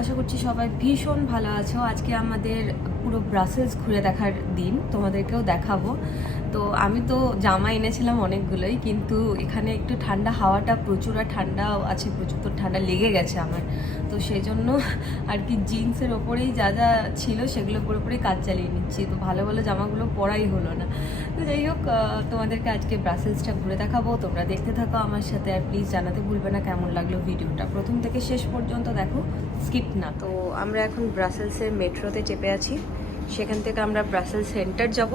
আশা করছি সবাই ভীষণ ভালো আছো। আজকে আমাদের পুরো ব্রাসেলস ঘুরে দেখার দিন, তোমাদেরকেও দেখাবো। তো আমি তো জামা এনেছিলাম অনেকগুলোই, কিন্তু এখানে একটু ঠান্ডা, হাওয়াটা প্রচুর আর ঠান্ডাও আছে প্রচুর, তো ঠান্ডা লেগে গেছে আমার। তো সেই জন্য আর কি জিন্সের ওপরেই যা যা ছিল সেগুলো পুরোপুরি কাজ চালিয়ে নিচ্ছি। তো ভালো ভালো জামাগুলো পরাই হলো না। তো যাই হোক, তোমাদেরকে আজকে ব্রাসেলসটা ঘুরে দেখাবো, তোমরা দেখতে থাকো আমার সাথে। আর প্লিজ জানাতে ভুলবে না কেমন লাগলো ভিডিওটা, প্রথম থেকে শেষ পর্যন্ত দেখো, স্কিপ না। তো আমরা এখন ব্রাসেলসের মেট্রোতে চেপে আছি, সেখান থেকে আমরা ব্রাসেলস সেন্টার যাব।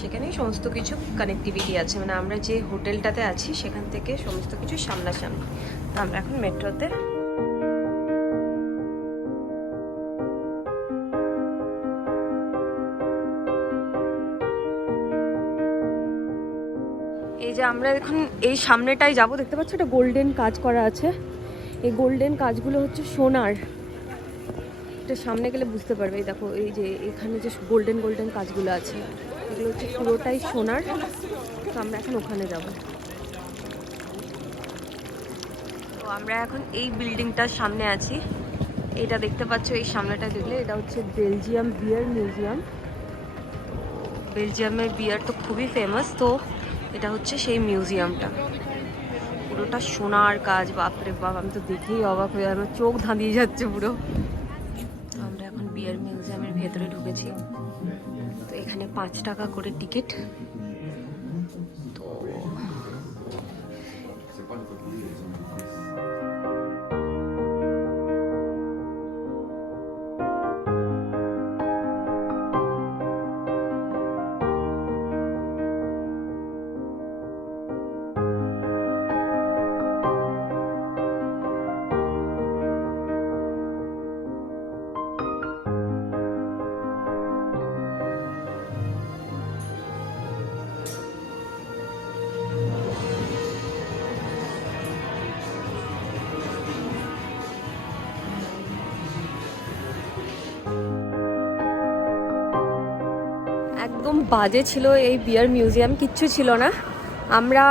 সেখানেই সমস্ত কিছু কানেক্টিভিটি আছে, মানে আমরা যে হোটেলটাতে আছি সেখান থেকে সমস্ত কিছু সামনাসামনি। তো আমরা এখন মেট্রোতে। এই যে আমরা এখন এই সামনেটাই যাব, দেখতে পাচ্ছ এটা গোল্ডেন কাজ করা আছে। এই গোল্ডেন কাজগুলো হচ্ছে সোনার। এটা সামনে গেলে বুঝতে পারবে। এই দেখো, এই যে এখানে যে গোল্ডেন গোল্ডেন কাজগুলো আছে এগুলো হচ্ছে পুরোটাই সোনার। তো আমরা এখন ওখানে যাব। তো আমরা এখন এই বিল্ডিংটার সামনে আছি। এটা দেখতে পাচ্ছ, এই সামনেটা দেখলে এটা হচ্ছে বেলজিয়াম বিয়ার মিউজিয়াম। বেলজিয়ামের বিয়ার তো খুবই ফেমাস। তো এটা হচ্ছে সেই মিউজিয়ামটা, পুরোটা সোনার কাজ। বাপরে বাপ, আমি তো দেখেই অবাক হয়ে, আমার চোখ ধাঁধিয়ে যাচ্ছে পুরো। তো আমরা এখন বিয়ার মিউজিয়ামের ভেতরে ঢুকেছি। তো এখানে 5 টাকা করে টিকিট। তো একদম বাজে ছিল এই বিয়ার মিউজিয়াম, কিচ্ছু ছিল না। আমরা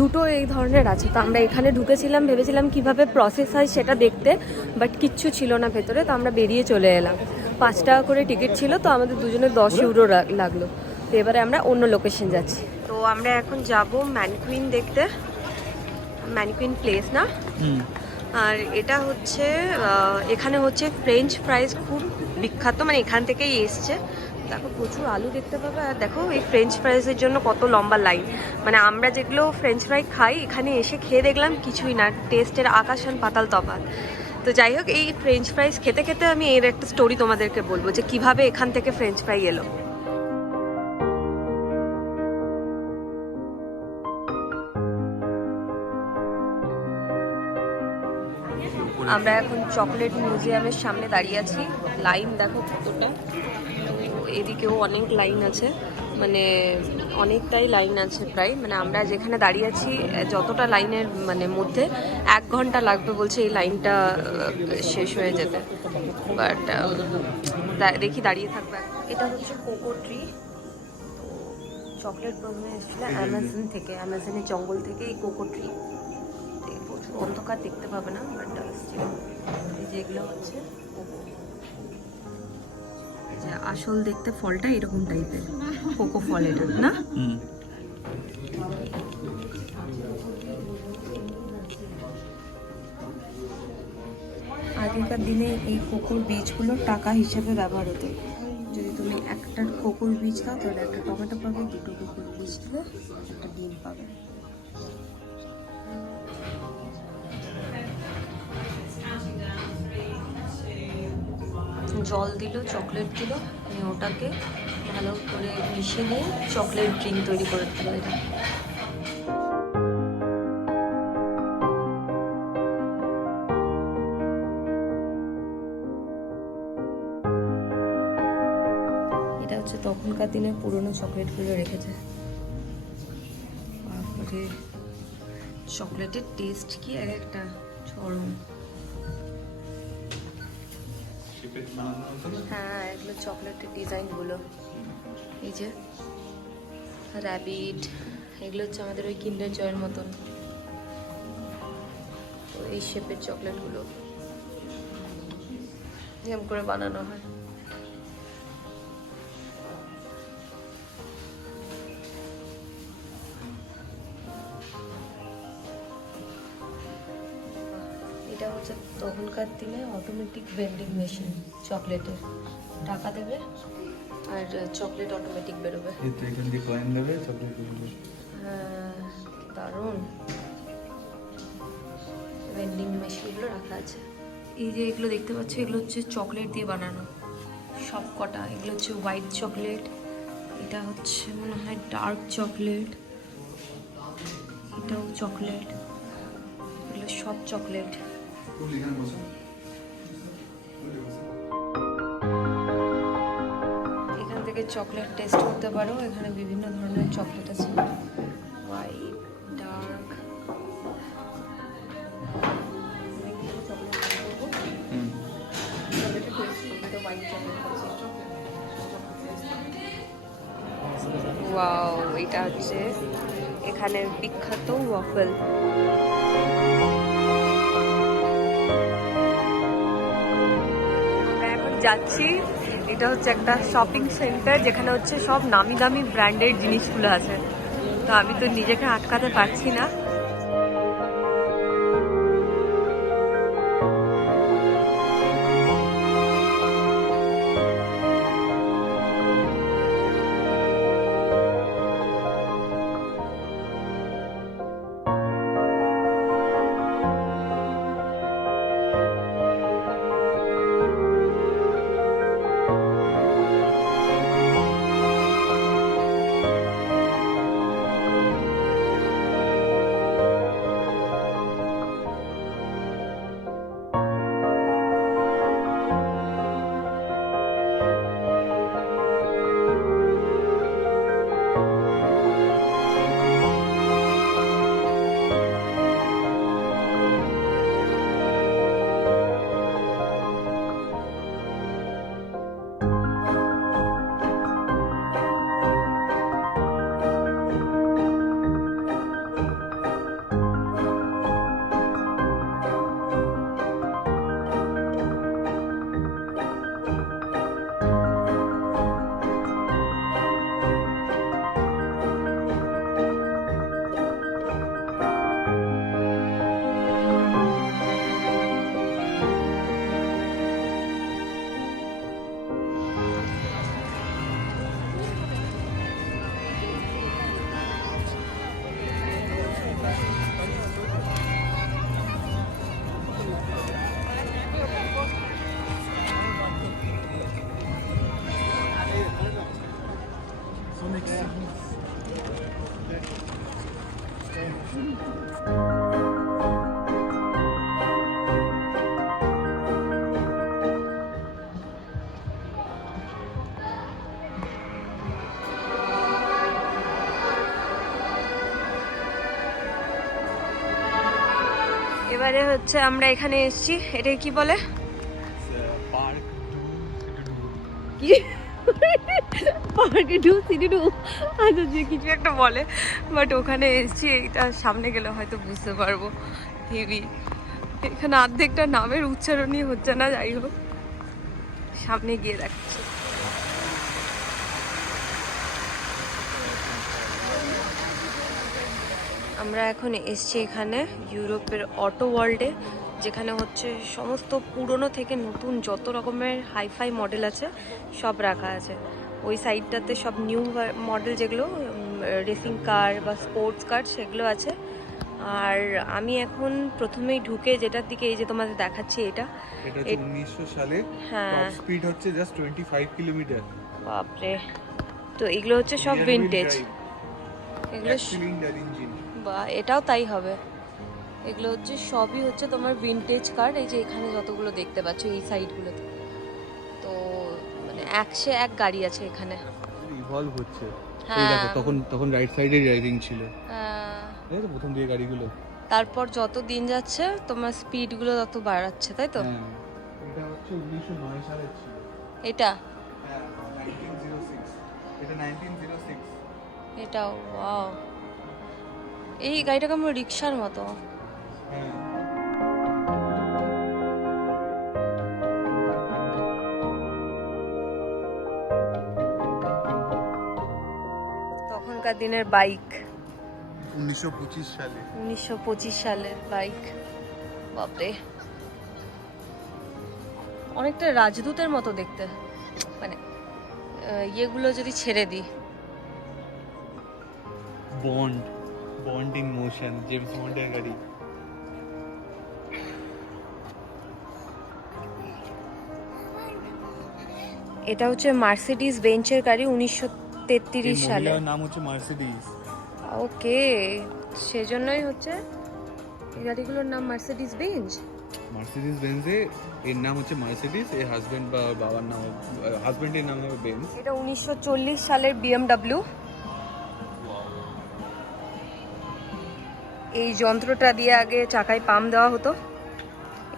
দুটো এই ধরনের আছে, তো আমরা এখানে ঢুকেছিলাম, ভেবেছিলাম কিভাবে প্রসেস হয় সেটা দেখতে, বাট কিচ্ছু ছিল না ভেতরে। তো আমরা বেরিয়ে চলে এলাম। 5 টাকা করে টিকিট ছিল, তো আমাদের দুজনে 10 ইউরো লাগলো। তো এবারে আমরা অন্য লোকেশন যাচ্ছি। তো আমরা এখন যাব ম্যানকুইন দেখতে। ম্যানকুইন প্লেস না, আর এটা হচ্ছে এখানে হচ্ছে ফ্রেঞ্চ ফ্রাইজ খুব বিখ্যাত, মানে এখান থেকেই এসছে। দেখো প্রচুর আলু দেখতে পাবে। আর দেখো এই ফ্রেঞ্চ ফ্রাইজের জন্য কত লম্বা লাইন। মানে আমরা যেগুলো ফ্রেঞ্চ ফ্রাই খাই, এখানে এসে খেয়ে দেখলাম কিছুই না, টেস্টের আকাশ আর পাতাল তফাৎ। তো যাই হোক, এই ফ্রেঞ্চ ফ্রাইজ খেতে খেতে আমি এর একটা স্টোরি তোমাদেরকে বলবো যে কিভাবে এখান থেকে ফ্রেঞ্চ ফ্রাই এলো। আমরা এখন চকলেট মিউজিয়ামের সামনে দাঁড়িয়ে আছি। লাইন দেখো কতটা। তো এদিকেও অনেক লাইন আছে, মানে অনেকটাই লাইন আছে প্রায়। মানে আমরা যেখানে দাঁড়িয়ে আছি যতটা লাইনের মানে মধ্যে 1 ঘন্টা লাগবে বলছে এই লাইনটা শেষ হয়ে যেতে। বাট দেখি, দাঁড়িয়ে থাকবে। এটা হচ্ছে কোকো ট্রি। তো চকলেট প্রথমে এসেছিল অ্যামাজন থেকে, অ্যামাজনের জঙ্গল থেকে এই কোকো ট্রি। প্রচুর অন্ধকার, দেখতে পাবে না, বাট এসেছিল। এই যেগুলো হচ্ছে কোকো, এই যে আসল দেখতে ফলটা এরকম টাইপের কোকো ফল, এটা না? আগেকার দিনে এই কোকোর বীজগুলো টাকা হিসেবে ব্যবহার হতো। যদি তুমি একটা কোকোর বীজ দাও তাহলে একটা টমেটো পাবে, দুটো কোকোর বীজ দিলে একটা ডিম পাবে। জল দিল, চকলেট দিল, আমি ওটাকে ভালো করে মিশিয়ে দিয়ে চকলেট ড্রিঙ্ক তৈরি করে দিল। এটা এটা হচ্ছে তখনকার দিনের পুরনো চকলেটগুলো রেখেছে। তারপরে চকলেটের টেস্ট কি এক একটা চরম। হ্যাঁ, এগুলো চকলেটের ডিজাইনগুলো, এই যে র্যাবিট, এগুলো হচ্ছে আমাদের ওই কিন্ডার জয়ের মতন। তো এই শেপের চকলেটগুলো এরকম করে বানানো হয়। এটা হচ্ছে তখনকার দিনে অটোমেটিক ভেন্ডিং মেশিন চকলেটের। টাকা দেবে আর চকলেট অটোমেটিক বেরোবে। এখান দিয়ে কয়েন দেবে, চকলেট বেরোবে। হ্যাঁ, দারুণ। ভেন্ডিং মেশিনগুলো রাখা আছে। এই যে এগুলো দেখতে পাচ্ছ, এগুলো হচ্ছে চকলেট দিয়ে বানানো সব কটা। এগুলো হচ্ছে হোয়াইট চকলেট, এটা হচ্ছে মনে হয় ডার্ক চকলেট, এটাও চকলেট, এগুলো সব চকলেট। এখান থেকে চকলেট টেস্ট করতে পারো। এখানে বিভিন্ন ধরনের চকলেট আছে, হোয়াইট, ডার্ক। ওয়াও, এটা হচ্ছে এখানের বিখ্যাত ওয়াফল। আমরা এখন যাচ্ছি, এটা হচ্ছে একটা শপিং সেন্টার যেখানে হচ্ছে সব নামি দামি ব্র্যান্ডেড জিনিসগুলো আছে। তো আমি তো নিজেকে আটকাতে পারছি না। এবারে হচ্ছে আমরা এখানে এসেছি, এটা কি বলে, কি পার্ক ডু সিটি ডু, আচ্ছা যে কিছু একটা বলে, বাট ওখানে এসেছি। এটা সামনে গেলে হয়তো বুঝতে পারবো। হেভি, এখানে অর্ধেকটা নামের উচ্চারণই হচ্ছে না, যাই হোক সামনে গিয়ে দেখাচ্ছি। আমরা এখন এসছি এখানে ইউরোপের অটো ওয়ার্ল্ডে, যেখানে হচ্ছে সমস্ত পুরনো থেকে নতুন যত রকমের হাইফাই মডেল আছে সব রাখা আছে। ওই সাইডটাতে সব নিউ মডেল, যেগুলো রেসিং কার বা স্পোর্টস কার, সেগুলো আছে। আর আমি এখন প্রথমেই ঢুকে যেটার দিকে, এই যে তোমাদের দেখাচ্ছি, এটা 1900 সালে, টপ স্পিড হচ্ছে জাস্ট 25 কিলোমিটার। বাপরে। তো এগুলো হচ্ছে সব ভিনটেজ, এগুলো সিলিন্ডার ইঞ্জিন, বা এটাও তাই হবে। এগুলো হচ্ছে সবই হচ্ছে তোমার ভিনটেজ কার। এই যে এখানে যতগুলো দেখতে পাচ্ছ এই সাইডগুলোতে, তো মানে 101 গাড়ি আছে এখানে, ইভলভ হচ্ছে। এই হ্যাঁ, দেখো, তখন রাইট সাইডে ড্রাইভিং ছিল, হ্যাঁ। এই তো প্রথম দিকে গাড়িগুলো। তারপর যত দিন যাচ্ছে তোমার স্পিডগুলো তত বাড়াচ্ছে, তাই তো? হ্যাঁ, এটা হচ্ছে 1909 সালের ছিল এটা, হ্যাঁ 1906, এটা 1906। এটাও ওয়াও, এই গাড়িটা কেমন রিক্সার মতো। হ্যাঁ, তখনকার দিনের বাইক, 1925 সালে। 1925 সালের বাইক। বাপরে, অনেকটা রাজদূতের মতো দেখতে, মানে ইয়েগুলো যদি ছেড়ে দিই। বন্ড ইন মোশন, জেমস বন্ডের গাড়ি। এটা হচ্ছে মার্সিডিজ বেঞ্চের গাড়ি 1933 সালে। মহিলার নাম হচ্ছে মার্সিডিজ। ওকে, সেজন্যই হচ্ছে এই গাড়িগুলোর নাম মার্সিডিজ বেঞ্চ। মার্সিডিজ বেঞ্জে এর নাম হচ্ছে মার্সিডিজ, এর হাজবেন্ড বা বাবার নাম, হাজবেন্ডের নাম হবে বেঞ্জ। এটা 1940 সালের BMW। এই যন্ত্রটা দিয়ে আগে চাকায় পাম্প দেওয়া হতো,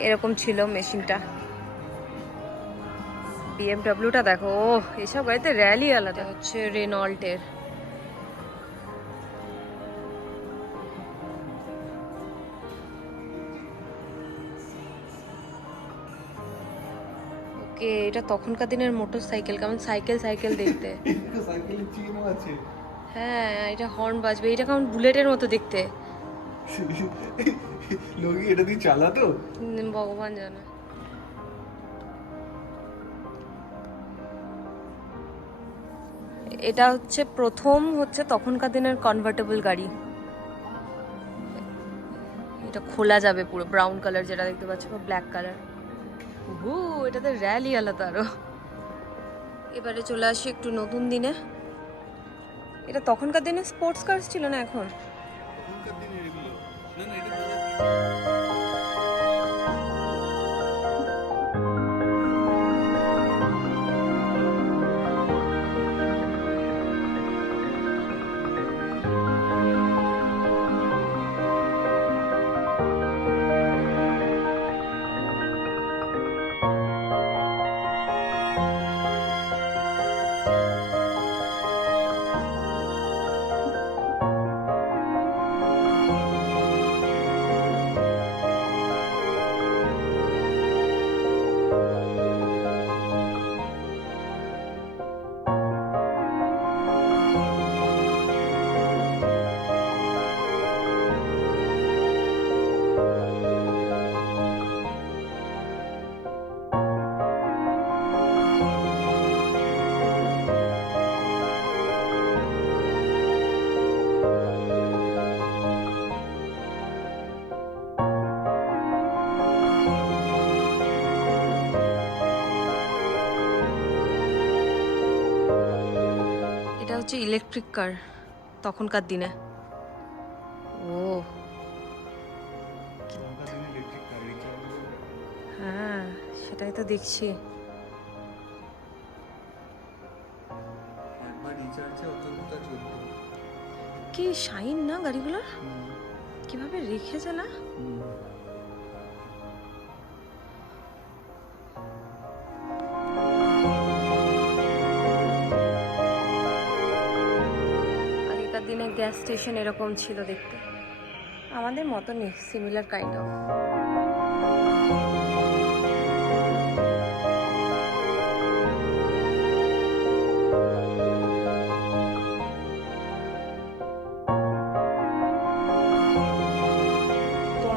এরকম ছিল মেশিনটা। BMWটা দেখো, ও এসব গাড়িতে র্যালি আলাদা। হচ্ছে রেনল্টের। ওকে, এটা তখনকার দিনের মোটর সাইকেল, কেমন সাইকেল সাইকেল দেখতে। সাইকেলের চেনও আছে। হ্যাঁ, এটা হর্ন বাজবে, এটা কেমন বুলেটের মতো দেখতে। লোকে এটা দিয়ে চালাতো, ভগবান জানে। এটা হচ্ছে প্রথম হচ্ছে তখনকার দিনের কনভার্টেবল গাড়ি। এটা খোলা যাবে পুরো, ব্রাউন কালার যেটা দেখতে পাচ্ছ, বা ব্ল্যাক কালার। এটাতে র্যালি আলাদা আরো। এবারে চলে আসি একটু নতুন দিনে। এটা তখনকার দিনে স্পোর্টস কার ছিল না, এখন তখনকার দিনের এগুলো। না না, এটা হচ্ছে ইলেকট্রিক কার তখনকার দিনে। ও তখনকার দিনে ইলেকট্রিক কার, হ্যাঁ, সেটাই তো দেখছি। একবার রিচার্জে অতটা চলতো। কি শাইন না গাড়িগুলোর, কিভাবে রেখেছে না। আগেকার দিনে গ্যাস স্টেশন এরকম ছিল দেখতে, আমাদের মতনই, সিমিলার কাইন্ড অফ।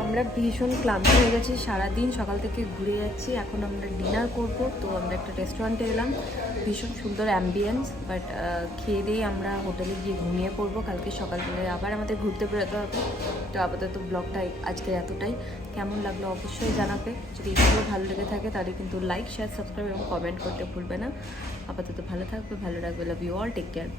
আমরা ভীষণ ক্লান্ত হয়ে গেছি, সারাদিন সকাল থেকে ঘুরে যাচ্ছি। এখন আমরা ডিনার করব, তো আমরা একটা রেস্টুরেন্টে এলাম, ভীষণ সুন্দর অ্যাম্বিয়েন্স, বাট খেয়ে দিয়ে আমরা হোটেলে গিয়ে ঘুমিয়ে পড়বো। কালকে সকালবেলায় আবার আমাদের ঘুরতে বেরোতে হবে। তো আপাতত ব্লগটা আজকে এতটাই। কেমন লাগলো অবশ্যই জানাবে। যদি এগুলো ভালো লেগে থাকে তাহলে কিন্তু লাইক, শেয়ার, সাবস্ক্রাইব এবং কমেন্ট করতে ভুলবে না। আপাতত ভালো থাকবে, ভালো রাখবে। Love you all, take care.